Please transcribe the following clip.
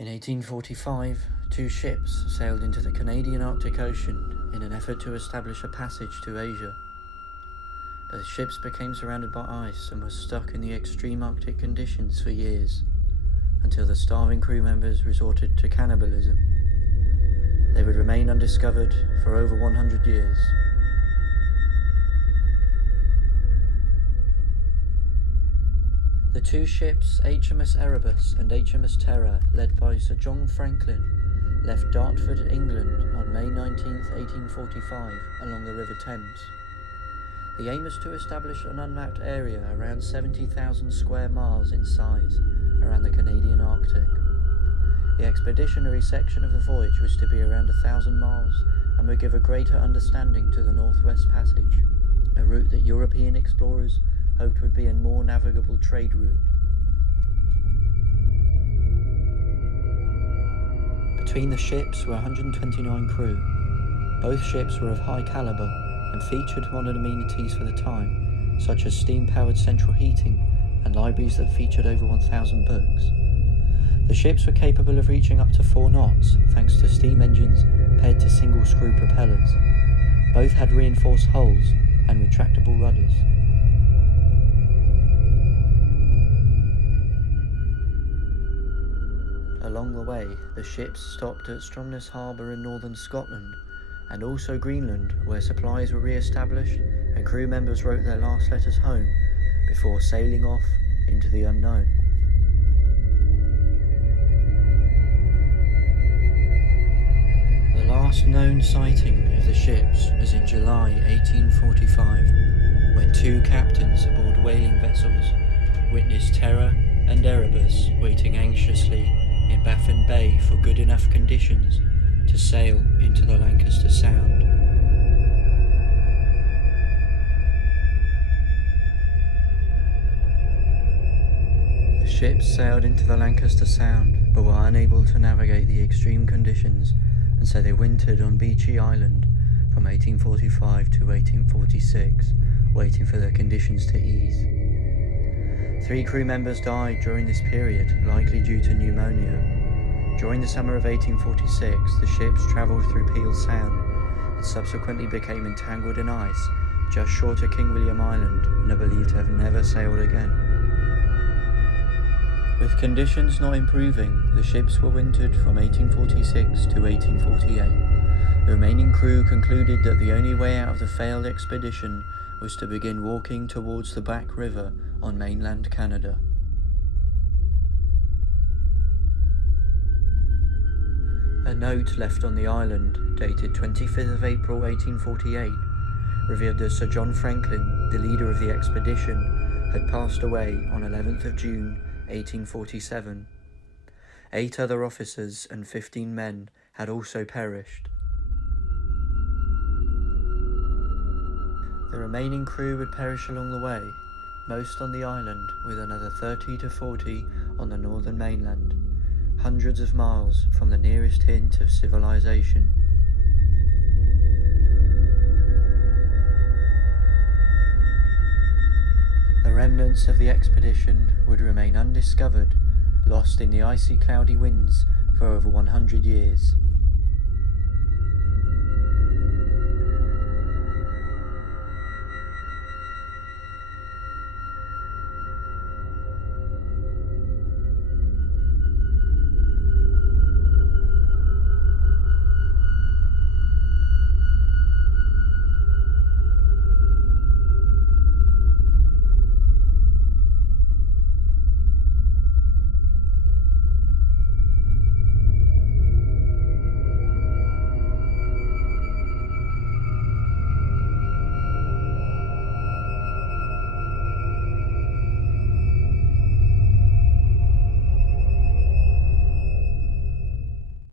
In 1845, two ships sailed into the Canadian Arctic Ocean in an effort to establish a passage to Asia. The ships became surrounded by ice and were stuck in the extreme Arctic conditions for years, until the starving crew members resorted to cannibalism. They would remain undiscovered for over 100 years. The two ships, HMS Erebus and HMS Terror, led by Sir John Franklin, left Dartford, England on May 19, 1845, along the River Thames. The aim was to establish an unmapped area around 70,000 square miles in size around the Canadian Arctic. The expeditionary section of the voyage was to be around 1,000 miles and would give a greater understanding to the Northwest Passage, a route that European explorers hoped would be a more navigable trade route. Between the ships were 129 crew. Both ships were of high caliber and featured modern amenities for the time, such as steam-powered central heating and libraries that featured over 1,000 books. The ships were capable of reaching up to 4 knots thanks to steam engines paired to single-screw propellers. Both had reinforced hulls and retractable rudders. Along the way, the ships stopped at Stromness Harbour in northern Scotland, and also Greenland, where supplies were re-established and crew members wrote their last letters home before sailing off into the unknown. The last known sighting of the ships was in July 1845, when two captains aboard whaling vessels witnessed Terror and Erebus waiting anxiously in Baffin Bay for good enough conditions to sail into the Lancaster Sound. The ships sailed into the Lancaster Sound but were unable to navigate the extreme conditions, and so they wintered on Beechey Island from 1845 to 1846, waiting for the conditions to ease. 3 crew members died during this period, likely due to pneumonia. During the summer of 1846, the ships travelled through Peel Sound and subsequently became entangled in ice just short of King William Island and are believed to have never sailed again. With conditions not improving, the ships were wintered from 1846 to 1848. The remaining crew concluded that the only way out of the failed expedition was to begin walking towards the Back River on mainland Canada. A note left on the island, dated 25th of April 1848, revealed that Sir John Franklin, the leader of the expedition, had passed away on 11th of June 1847. 8 other officers and 15 men had also perished. The remaining crew would perish along the way, most on the island, with another 30 to 40 on the northern mainland, hundreds of miles from the nearest hint of civilization. The remnants of the expedition would remain undiscovered, lost in the icy, cloudy winds for over 100 years.